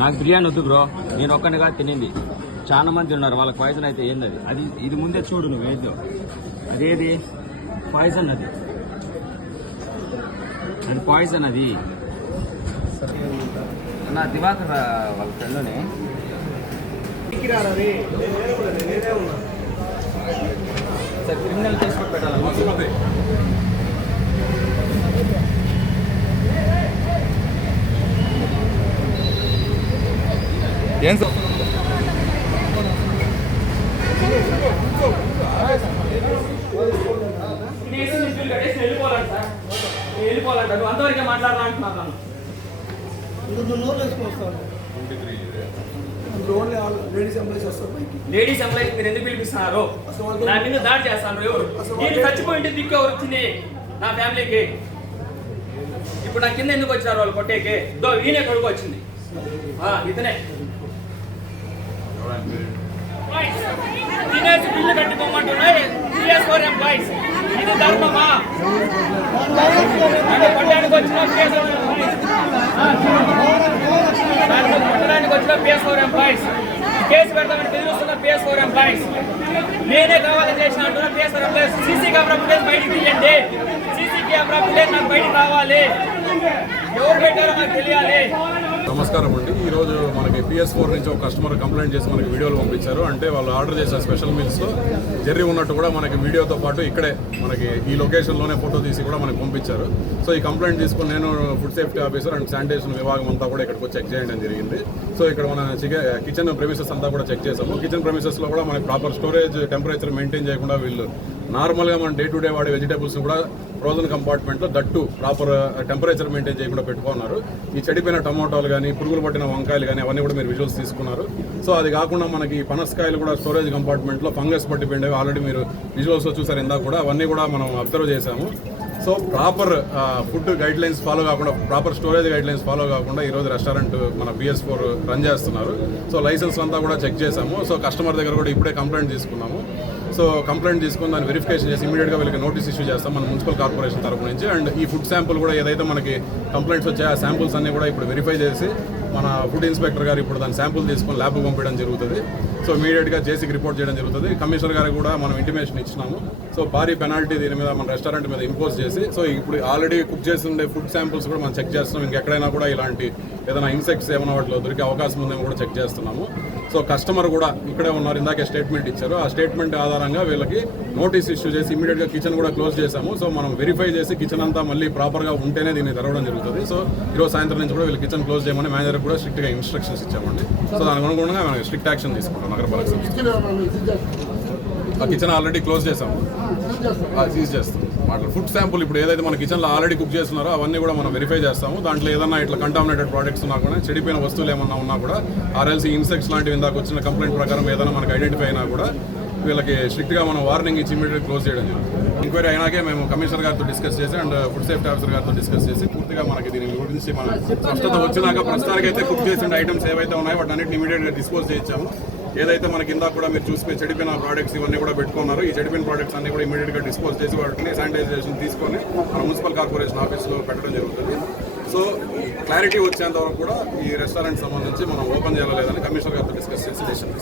నాకు బిర్యానీ వద్దు బ్రో, నేను ఒక్కనిగా తినింది. చాలా మంది ఉన్నారు, వాళ్ళకి పాయిజన్ అయితే ఏంది అది ఇది ముందే చూడు నువ్వు ఏదో అదేది పాయిజన్, అది పాయిజన్. అది నా దివాకర్ వాళ్ళ ఫ్రెండ్ని సార్ క్రిమినల్ కేసు పెట్టాలి. ఏం సార్ వెళ్ళిపోవాలంట, నువ్వు అంతవరకే మాట్లాడాలా అంటున్నాను. లేడీస్ ఎంప్లాయీస్ మీరు ఎందుకు పిలిపిస్తున్నారు? నా మీద దాడి చేస్తాను ఎవరు? నేను చచ్చిపోయింటే దిక్కు ఎవరు వచ్చింది నా ఫ్యామిలీకి? ఇప్పుడు నా కింద ఎందుకు వచ్చారు వాళ్ళు కొట్టేకి? ఈయనే కొడుకు వచ్చింది, ఇతనే తినేసి బిల్లు కట్టుకోమంటున్నాయి. PS4 ఎంప్లాయీస్, ఇది ధర్మమా? కొట్టడానికి వచ్చిన PS4 ఎంప్లాయీస్ కేసు పెడతామని బెదిరిస్తున్న PS4 ఎంప్లాయీస్. నేనే కావాలని చేసిన అంటున్నా PS4 employees. CC camera footage బయటికి తీయండి. సీసీ కెమెరా ఫుటేజ్ నాకు బయటికి రావాలి. ఎవరు పెట్టారో నాకు తెలియాలి. నమస్కారం అండి. ఈరోజు మనకి PS4 నుంచి ఒక కస్టమర్ కంప్లైంట్ చేసి మనకి వీడియోలు పంపించారు. అంటే వాళ్ళు ఆర్డర్ చేసిన స్పెషల్ మీల్స్లో జెర్రీ ఉన్నట్టు కూడా మనకి వీడియోతో పాటు ఇక్కడే మనకి ఈ లొకేషన్లోనే ఫోటో తీసి కూడా మనకి పంపించారు. సో ఈ కంప్లైంట్ తీసుకుని నేను food safety officer and sanitation విభాగం అంతా కూడా ఇక్కడికి వచ్చి చెక్ చేయడం జరిగింది. సో ఇక్కడ మన కిచెన్ ప్రెమిసెస్ అంతా కూడా చెక్ చేసాము. కిచెన్ ప్రెమిసెస్లో కూడా మనకి ప్రాపర్ స్టోరేజ్ టెంపరేచర్ మెయింటైన్ చేయకుండా వీళ్ళు నార్మల్గా మనం డే టు డే వాడే వెజిటేబుల్స్ కూడా ఫ్రోజన్ కంపార్ట్మెంట్లో దట్టు ప్రాపర్ టెంపరేచర్ మెయింటైన్ చేయకుండా పెట్టుకున్నారు. ఈ చెడిపోయిన టమోటాలు కానీ పురుగులు పట్టిన వంకాయలు కానీ అవన్నీ కూడా మీరు విజువల్స్ తీసుకున్నారు. సో అది కాకుండా మనకి పనసకాయలు కూడా స్టోరేజ్ కంపార్ట్మెంట్లో ఫంగస్ పట్టిపోయిండేవి ఆల్రెడీ మీరు విజువల్స్లో చూసారు ఇందాక కూడా. అవన్నీ కూడా మనం అబ్జర్వ్ చేశాము. So proper food guidelines follow కాకుండా, proper storage guidelines follow కాకుండా ఈరోజు రెస్టారెంట్ మన PS4 రన్ చేస్తున్నారు. సో లైసెన్స్ అంతా కూడా చెక్ చేశాము. సో కస్టమర్ దగ్గర కూడా ఇప్పుడే కంప్లైంట్ తీసుకున్నాము. సో కంప్లైంట్ తీసుకుని దాన్ని వెరిఫికేషన్ చేసి ఇమీడియట్గా వీళ్ళకి నోటీస్ ఇష్యూ చేస్తాం మన మున్సిపల్ కార్పొరేషన్ తరఫు నుంచి. అండ్ ఈ ఫుడ్ శాంపుల్ కూడా ఏదైతే మనకి కంప్లైంట్స్ వచ్చాయో ఆ శాంపుల్స్ అన్నీ కూడా ఇప్పుడు వెరిఫై చేసి మన ఫుడ్ ఇన్స్పెక్టర్ గారు ఇప్పుడు దాని శాంపుల్ తీసుకొని ల్యాబ్కి పంపించడం జరుగుతుంది. సో ఇమీడియట్గా జేసీకి రిపోర్ట్ చేయడం జరుగుతుంది. కమిషనర్ గారికి కూడా మనం ఇంటిమేషన్ ఇచ్చినాము. సో భారీ పెనాల్టీ దీని మీద మన రెస్టారెంట్ మీద ఇంపోజ్ చేసి, సో ఇప్పుడు ఆల్రెడీ కుక్ చేసి ఉండే ఫుడ్ శాంపుల్స్ కూడా మనం చెక్ చేస్తున్నాం. ఇంకెక్కడైనా కూడా ఇలాంటి ఏదైనా ఇన్సెక్ట్స్ ఏమైనా వాటిలో దొరికే అవకాశం ఉందేమో కూడా చెక్ చేస్తున్నాము. సో కస్టమర్ కూడా ఇక్కడే ఉన్నారు, ఇందాకే స్టేట్మెంట్ ఇచ్చారు. ఆ స్టేట్మెంట్ ఆధారంగా వీళ్ళకి నోటీస్ ఇష్యూ చేసి ఇమీడియట్గా కిచెన్ కూడా క్లోజ్ చేశాము. సో మనం వెరిఫై చేసి కిచెన్ అంతా మళ్ళీ ప్రాపర్గా ఉంటేనే దీన్ని తెరవడం జరుగుతుంది. సో ఈరోజు సాయంత్రం నుంచి కూడా వీళ్ళు కిచెన్ క్లోజ్ చేయమని మేనేజర్ కూడా స్ట్రిక్ట్గా ఇన్స్ట్రక్షన్స్ ఇచ్చామండి. సో దానికి అనుగుణంగా మనం స్ట్రిక్ట్ యాక్షన్ తీసుకుంటాం. నగరపాలక సంస్థ ఆ కిచెన్ ఆల్రెడీ క్లోజ్ చేసాము, సీజ్ చేస్తాం. ఫుడ్ శాంపుల్ ఇప్పుడు ఏదైతే మన కిచెన్లో ఆల్రెడీ కుక్ చేస్తున్నారో అవన్నీ కూడా మనం వెరిఫై చేస్తాము. దాంట్లో ఏదైనా ఇట్లా కంటామినేటెడ్ ప్రోడక్ట్స్ ఉన్నా కూడా, చెడిపోయిన వస్తువులు ఏమన్నా ఉన్నా కూడా, ఆర్ఎల్సీ ఇన్సెక్ట్స్ లాంటివి ఇందాక వచ్చిన కంప్లైంట్ ప్రకారం ఏదైనా మనకు ఐడెంటిఫై అయినా కూడా వీళ్ళకి స్ట్రిక్ట్గా మనం వార్నింగ్ ఇచ్చి ఇమీడియట్గా క్లోజ్ చేయడం జరుగుతుంది. ఎంక్వైరీ అయినాకే మేము కమిషనర్ గారితో డిస్కస్ చేసి అండ్ ఫుడ్ సేఫ్టీ ఆఫీసర్ గారితో డిస్కస్ చేసి పూర్తిగా మనకి దీని గురించి మన స్పష్టత వచ్చినాక ప్రస్తుతానికి అయితే కుక్ చేసిన ఐటమ్స్ ఏవైతే ఉన్నాయో వాటి అన్నింటిని ఇమీడియట్గా డిస్పోజ్ చేయించాము. ఏదైతే మనకి ఇందాక కూడా మీరు చూసి చెడిపోయిన ప్రోడక్ట్స్ ఇవన్నీ కూడా పెట్టుకున్నారు, ఈ చెడిపోయిన ప్రోడక్ట్స్ అన్ని కూడా ఇమీడియట్గా డిస్పోజ్ చేసి వాటిని శానిటైజేషన్ తీసుకొని మన మున్సిపల్ కార్పొరేషన్ ఆఫీస్లో పెట్టడం జరుగుతుంది. సో క్లారిటీ వచ్చేంత వరకు కూడా ఈ రెస్టారెంట్ సంబంధించి మనం ఓపెన్ చేయాలా లేదని కమిషనర్ గారితో డిస్కస్ చేసి